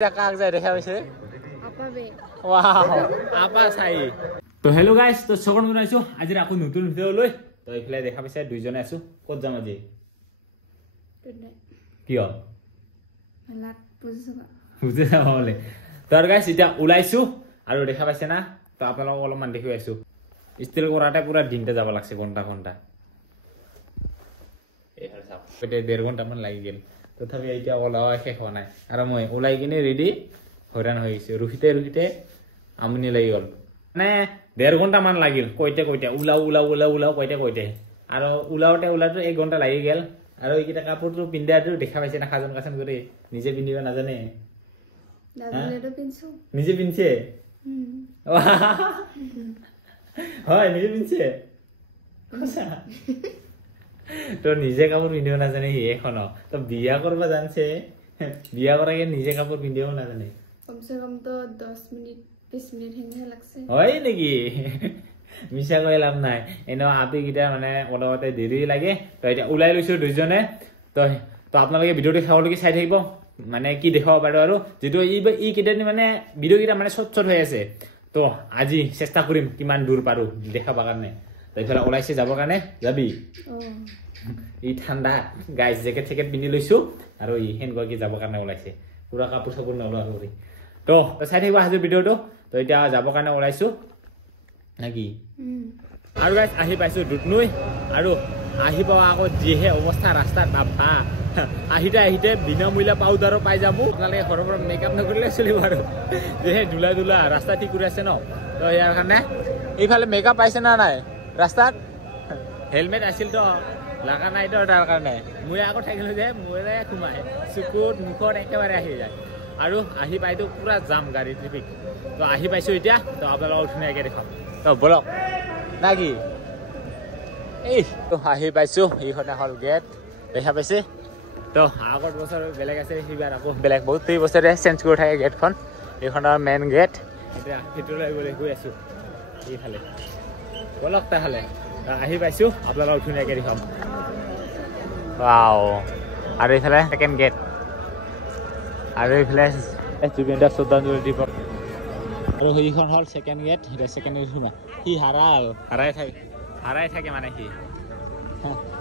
কাক যায় দেখা পাইছে আপাবে ওয়াও আপা চাই তো হেল্ল' গাইস তো সগন বনাইছো আজি আকৌ নতুন ভিডিও লৈ তো এইফালে দেখা পাইছে দুইজনে আছো ক'ত যাম আজি কিয় লাট বুজি যাবলে তো গাইস এতিয়া ওলাইছো আৰু দেখা পাইছে না তো আপোনালোক অলপমান দেখি আছো ষ্টিল কৰাতে পুৰা দিনতে যাব লাগছে ঘণ্টা ঘণ্টা এই হাল চাপ পেটে 1.5 ঘণ্টা মান লাগি গেল তথাপি এতিয়া ওলাৱা শেষ হোৱা নাই আৰু মই ওলাই কিনে ৰেডি হৰান হৈ গৈছে ৰখিতে আমনি লাগি গল মানে 1.5 ঘণ্টা মান লাগিল কইতে উলাও কইতে আৰু উলাওতে 1 ঘণ্টা লাগি গেল আৰু এইকিটা কাপোৰটো পিন্ধাটো দেখা পাইছে না খাজন কাছন কৰি নিজে পিন্ধিব নাজানে নাজানেটো পিনছো নিজে পিনছে হয় নিজে পিনছে তো নিজে কাপোৰ পিন্ধিব নাজানে হি এখন তো বিয়া কৰবা জানছে বিয়া কৰাকে নিজে কাপোৰ পিন্ধিব নাজানে কমসে কম তো 10 মিনিট 20 মিনিট হেনে লাগছে হয় নেকি মিছা কৈ লাভ নাই এনো আপি গিটা মানে অলপতে দেৰি লাগে তো এটা উলাই লৈছো দুইজনে তো আপোনালোকে ভিডিওটো চাবলৈ চাই থাকিব মানে কি দেখাব পাৰো আৰু যেটো ই কিটানি মানে ভিডিও কিটা মানে শৰ্ট হৈ আছে তো আজি চেষ্টা কৰিম কিমান দূৰ পাৰো দেখাবা কাৰণে তো ইফালে ওলাইছে যাব কাৰণে যাবি ই ঠাণ্ডা গাইস জেকেট পিন্ধি লৈছো আৰু ই হেন গৈ কি যাব কাৰণে ওলাইছে পুৰা কাপোৰ চাপোৰ নলোৱা কৰি তো চাই থাকিব আজিৰ ভিডিওটো তো এতিয়া যাব কাৰণে ওলাইছো নাকি আৰু গাইস আহি পাইছো দুটনুই আৰু আহি পাও আকৌ যিহে অৱস্থা ৰাস্তাত বাবা আহিতে বিনামূল্য পাউডাৰো পাই যাবো আপোনালোকে ঘৰৰ পৰা মেকআপ নকৰিলে চলিব আৰু যেহে দুলা ৰাস্তা ঠিক কৰি আছে ন তো ইয়াৰ কাৰণে এইফালে মেকআপ পাইছে না নাই ৰাস্তাত হেলমেট আছিল তো লাগা নাই তো তাৰ কাৰণে মই আকৌ থাকিলো যে মোৰে ঘুমাই চকুত মুখত একেবাৰে আহি যায় আৰু আহি পাইতো পুৰা জাম গাড়ী ট্ৰাফিক তো আহি পাইছো এতিয়া তো আপোনালোকক ধুনীয়াকৈ দেখাম তো বলক নাকি এই তো আহি পাইছো এইখনে হল গেট দেখা পাইছে তো আগৰ বছৰ বেলেগ আছে সিবাৰ আকৌ বেলেগ বহুত বছৰে চেঞ্জ কৰি থাকে গেটখন এইখনৰ মেইন গেট এতিয়া ভিতৰলৈ গৈ আছো এইফালে বলক তাহলে আহি পাইছো আপোনালোকক ধুনীয়াকৈ দেখাম ওয়াও আৰু এইফালে সেকেন্ড গেট আৰু এইফালে জুবিনদাৰ শ্ৰদ্ধাঞ্জলি দিব আৰু এইখন হল সেকেন্ড গেট এটা সেকেন্ড গেট সোমা সি হাৰাই থাকে মানে সি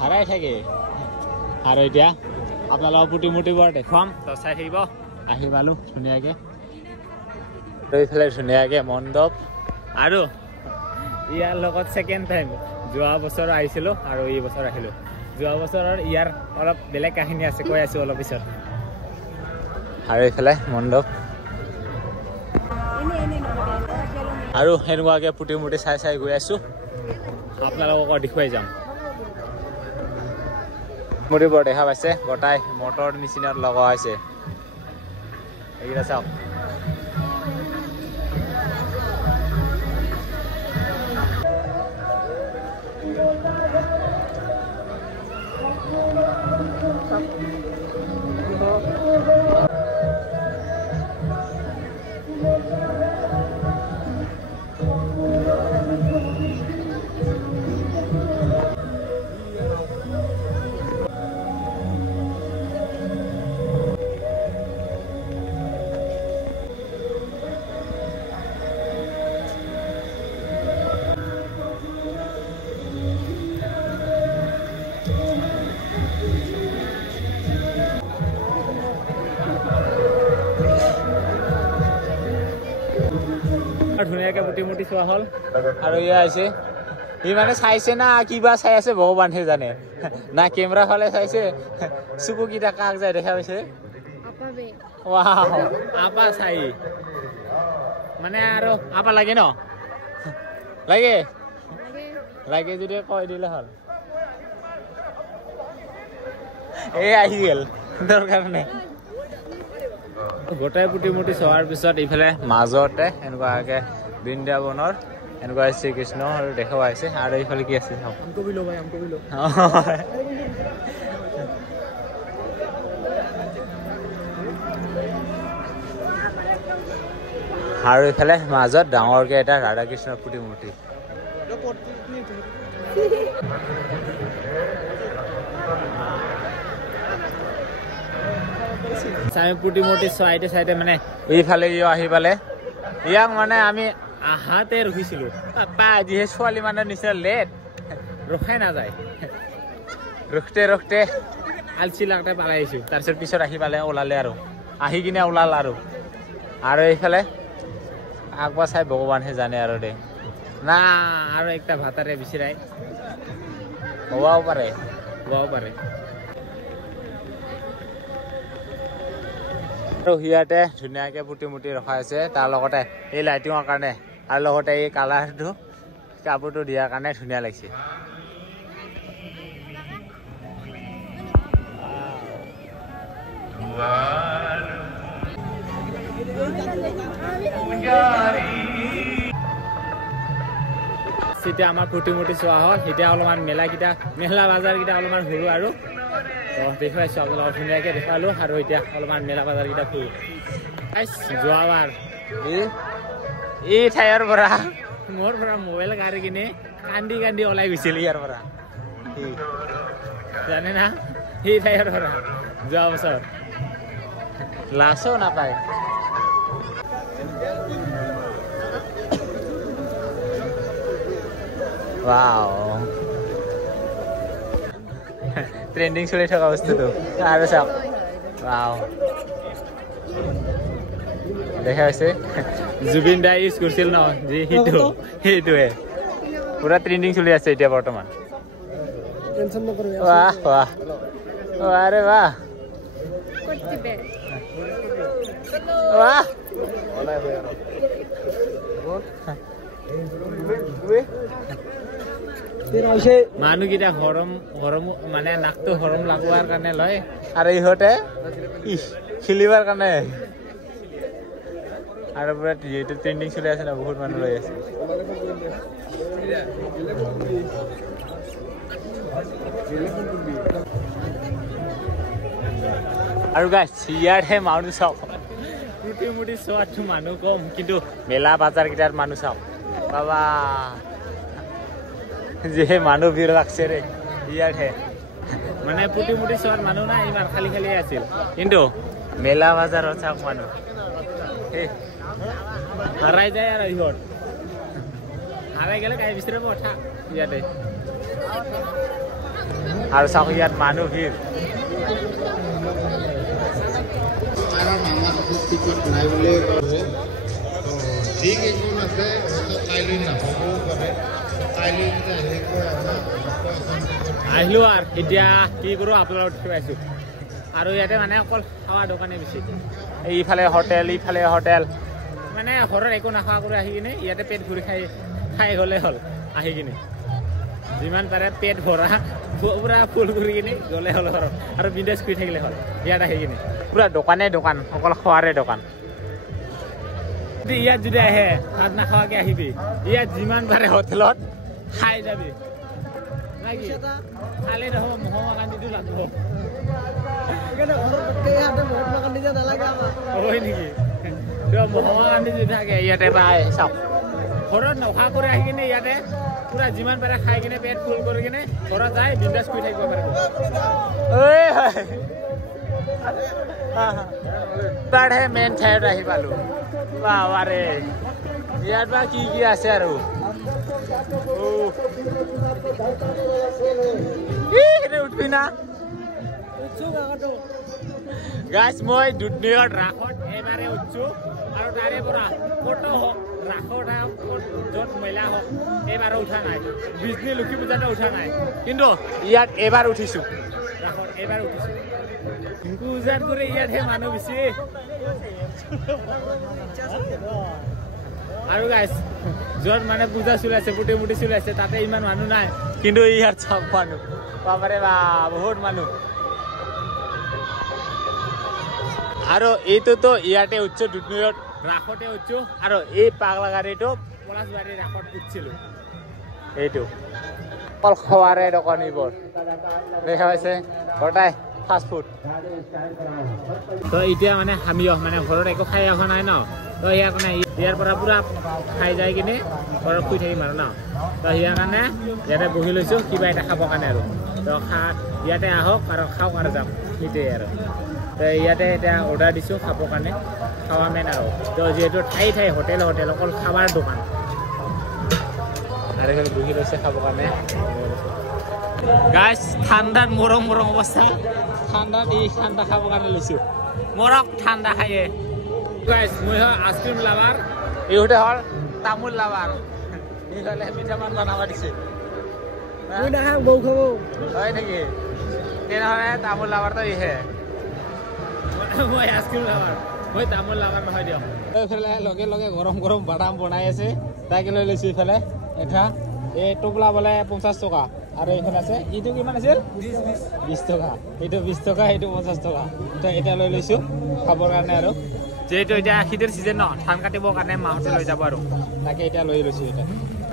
হাৰাই থাকে আৰু এতিয়া আপোনালোকৰ প্ৰতিমূৰ্তিবোৰ দেখুৱাম তো চাই থাকিব আহি পালো ধুনীয়াকৈ এইফালে ধুনীয়াকৈ মণ্ডপ আৰু ইয়াৰ লগত সেকেন্ড টাইম যোৱা বছৰ আহিছিলো আৰু এই বছৰ আহিলো যোৱা বছৰৰ ইয়াৰ অলপ বেলেগ কাহিনী আছে কৈ আছো অলপ পিছত আৰু এইফালে মণ্ডপ আৰু হেনুৱাকে প্ৰতিমূৰ্তি চাই গৈ আছো আপোনালোকক দেখুৱাই যাম মূৰ্তিবোৰ দেখা পাইছে গোটাই মটৰ মেচিনত লগোৱা হৈছে এইকেইটা চাওক ধুনীয়াকৈ প্ৰতিমূৰ্তি চোৱা হল আৰু ইয়া আছে ই মানে চাইছে না কিবা চাই আছে ভগৱানহে জানে না কেমেৰা ফালে চাইছে চকুকেইটা কাক যায় দেখা পাইছে আপাবে ওয়াও আপা চাই মানে আৰু আপা লাগে ন লাগে যদি কৈ দিলে হল এই আহি গেল তোৰ কাৰণে গোটাই প্ৰতিমূৰ্তি চোৱাৰ পিছত এইফালে মাজতে এনেকুৱাকে বৃন্দাবনৰ এনেকুৱা শ্ৰীকৃষ্ণ দেখাব আহিছে আৰু এইফালে কি আছে আৰু এইফালে মাজত ডাঙৰকে এটা ৰাধা কৃষ্ণৰ প্ৰতিমূৰ্তি আমি পুটিমুটি চাইতে চাইতে মানে এইফালে আহি পালে ইয়াক মানে আমি আহাতে ৰখিছিলো পাপা যিহে ছোৱালী মানুহৰ নিচিনা লেট ৰখাই নাযায় ৰখতে ৰখতে আলচি লাগতে পালাই আহিছো তাৰপিছত পিছত আহি পালে ওলালে আৰু আহি কিনে ওলাল আৰু এইফালে আগবা চাই ভগৱানহে জানে আৰু দে না আৰু একটা ভাতাৰে বিচৰাই হোৱাও পাৰে আৰু হিয়াতে ধুনীয়াকে পুটিমুটি ৰখাই আছে তাৰ লগতে এই লাইটিঙৰ কাৰণে আৰু লগতে এই কালাৰটো কাপোৰটো দিয়াৰ কাৰণে ধুনীয়া লাগিছে এতিয়া আমাৰ পুটিমুটি চোৱা হ'ল এতিয়া অলপমান মেলা বাজাৰ কেইটা অলপমান সৰু আৰু দেখুৱাইছো আপোনালোকক ধুনীয়াকে দেখালো আৰু এতিয়া অলপমান মেলা বাজাৰ কেইটা ফুৰো যোৱাবাৰ এই ঠাইৰ পৰা মোৰ পৰা মোবাইল কাঢ়ি কিনে কান্দি ওলাই গৈছিল ইয়াৰ পৰা জানে না সেই ঠাইৰ পৰা যোৱা বছৰ লাছো নাপায় Wow. Trending চলি থকা বস্তুটো আৰু চাওক wow দেখা হৈছে জুবিন দা ইউজ কৰিছিল ন যে সেইটোৱে পুৰা ট্ৰেন্ডিং চলি আছে এতিয়া বৰ্তমান টেনচন নকৰিব বাহ আৰে বাহ কইতে বাহ ওলাই হৈ আৰু মানুহকেইটা গৰম মানে নাকটো গৰম লাগোৱাৰ কাৰণে লয় আৰু ইহঁতে খেলিবাৰ কাৰণে আৰু পুৰা যিহেতু ট্ৰেন্ডিং চলি আছে ন বহুত মানুহ লৈ আছে আৰু গাইছ ইয়াৰহে মানুহ চাওক পুটিমুটি চোৱাটো মানুহ কম কিন্তু মেলা বাজাৰ কেইটাৰ মানুহ চাওক বাবা যে মানুহ ভিৰ লাগছে ৰে ইয়াৰহে মানে পুটিমুটি চোৱাৰ মানুহ নাই ইমান খালি আছিল কিন্তু মেলা বাজাৰত চাওক মানুহ হাৰাই যায় আৰু ইহঁত হাৰাই গেলে কাই বিচাৰিব উঠা ইয়াতে আৰু চাওক ইয়াত মানুহ ভিৰ আহিলো আৰু এতিয়া কি কৰো আপোনালোকক দেখুৱাইছো আৰু ইয়াতে মানে অকল খাৱা দোকানে বেছি এইফালে হোটেল মানে ঘৰৰ একো নাখোৱা কৰি আহি কিনে ইয়াতে পেট ভৰি খাই গ'লে হ'ল আহি কিনে যিমান পাৰে পেট ভৰা পুৰা ফুল কৰি কিনে গ'লে হ'ল ঘৰত আৰু বিন্দাছ কৰি থাকিলে হ'ল ইয়াত আহি কিনে পুৰা দোকান অকল খোৱাৰে দোকান ইয়াত যদি আহে ভাত নাখোৱাকে আহিবি ইয়াত যিমান পাৰে হোটেলত খাই যাবি খালে দেখোন মহমা কান্দিটো লাগিব হয় নেকি মহমা কান্দি যদি থাকে ইয়াতে পাই চাওক ঘৰত নখা কৰি আহি কিনে ইয়াতে পুৰা যিমান পাৰে খাই কিনে পেট ফুল কৰি কিনে ঘৰত যায় বিন্দাছ কৰি থাকিব পাৰিব তাতহে মেইন ঠাইত আহি পালো বাবাৰে ইয়াত বা কি আছে আৰু উঠবি না গাইছ মই দুধনৈত ৰাসত এবাৰে উঠছো আৰু তাৰে পৰা ক'তো হওক ৰাসত হওক য'ত মেলা হওক এইবাৰো উঠা নাই বিজনী লক্ষী পূজাতে উঠা নাই কিন্তু ইয়াত এবাৰ উঠিছো ৰাসত এবাৰ উঠিছো পূজাত কৰি ইয়াতহে মানুহ বেছি আৰু গাইছ য'ত মানে পূজা চলি আছে পুটিমুটি চলি আছে তাতে ইমান মানুহ নাই কিন্তু ইয়াত চব মানুহ বাবাৰে বা বহুত মানুহ আৰু এইটোতো ইয়াতে উঠছো দুধনৈত ৰাসতে উঠছো আৰু এই পাগলা গাড়ীটো পলাশবাৰী ৰাসত উঠিছিলো এইটো অকল খোৱাৰে দোকান এইবোৰ দেখা পাইছে গোটাই ফাষ্ট ফুড তো এতিয়া মানে হামিয়ক মানে ঘৰত একো খাই অহা নাই ন তো ইয়াৰ কাৰণে ইয়াৰ পৰা পুৰা খাই যাই কিনে ঘৰত শুই থাকিম আৰু ন তো ইয়াৰ কাৰণে ইয়াতে বহি লৈছো কিবা এটা খাবৰ কাৰণে আৰু তো ইয়াতে আহক আৰু খাওক আৰু যাম সেইটোৱে আৰু তো ইয়াতে এতিয়া অৰ্ডাৰ দিছোঁ খাবৰ কাৰণে খাৱা মেন আৰু তো যিহেতু ঠাই হোটেল অকল খাবাৰ দোকান আৰু এইফালে বহি লৈছে খাবৰ কাৰণে গাইছ ঠাণ্ডাত মৰম অৱস্থা ঠাণ্ডাত এই ঠাণ্ডা খাবৰ কাৰণে লৈছোঁ মৰক ঠাণ্ডা খায়ে গাইছ মই হয় আইচক্ৰীম লাভাৰ ইহঁতে হ'ল তামোল লাভাৰ এইফালে মিঠামান বনাব দিছে হয় নেকি তেনেহ'লে তামোল লাভাৰটো ইহে মই আইচক্ৰীম লাভাৰ মই তামোল লাভাৰ নহয় দিয়ক এইফালে লগে গৰম বাদাম বনাই আছে তাকে লৈ লৈছোঁ ইফালে এটা এই টোপলা বোলে 50 টকা আৰু এইফালে আছে এইটো কিমান আছিল 20 টকা এইটো 20 টকা এইটো 50 টকা এটা লৈ লৈছোঁ খাবৰ কাৰণে আৰু যেহেতু এতিয়া শীতৰ চিজন ন ধান কাটিবৰ কাৰণে মাহঁতে লৈ যাব আৰু তাকে এতিয়া লৈ লৈছোঁ এটা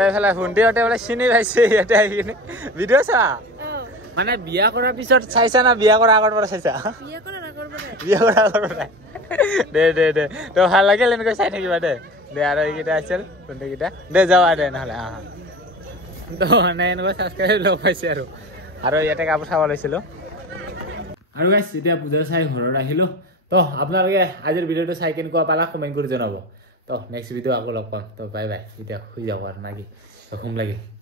এইফালে ভণ্টিহঁতে বোলে চিনি পাইছে ইয়াতে আহি কিনে ভিডিঅ' চা মানে বিয়া কৰাৰ পিছত চাইছা না বিয়া কৰাৰ আগৰ পৰা চাইছা বিয়া কৰাৰ আগৰ পৰাই দে তো ভাল লাগিল এনেকৈ চাই থাকিবা দে আৰু এইকেইটা আছিল ভণ্টিকেইটা দে যাবা দে নহ'লে তো মানে এনেকৈ ছাবস্ক্ৰাইব লগ পাইছে আৰু ইয়াতে কাপোৰ চাব লৈছিলোঁ আৰু গাইছ এতিয়া পূজা চাই ঘৰত আহিলোঁ তো আপোনালোকে আজিৰ ভিডিঅ'টো চাই কেনেকুৱা পালা কমেণ্ট কৰি জনাব তো নেক্সট ভিডিঅ' আকৌ লগ পাম তো বাই এতিয়া শুই যাব আৰু নাকি শুম লাগিল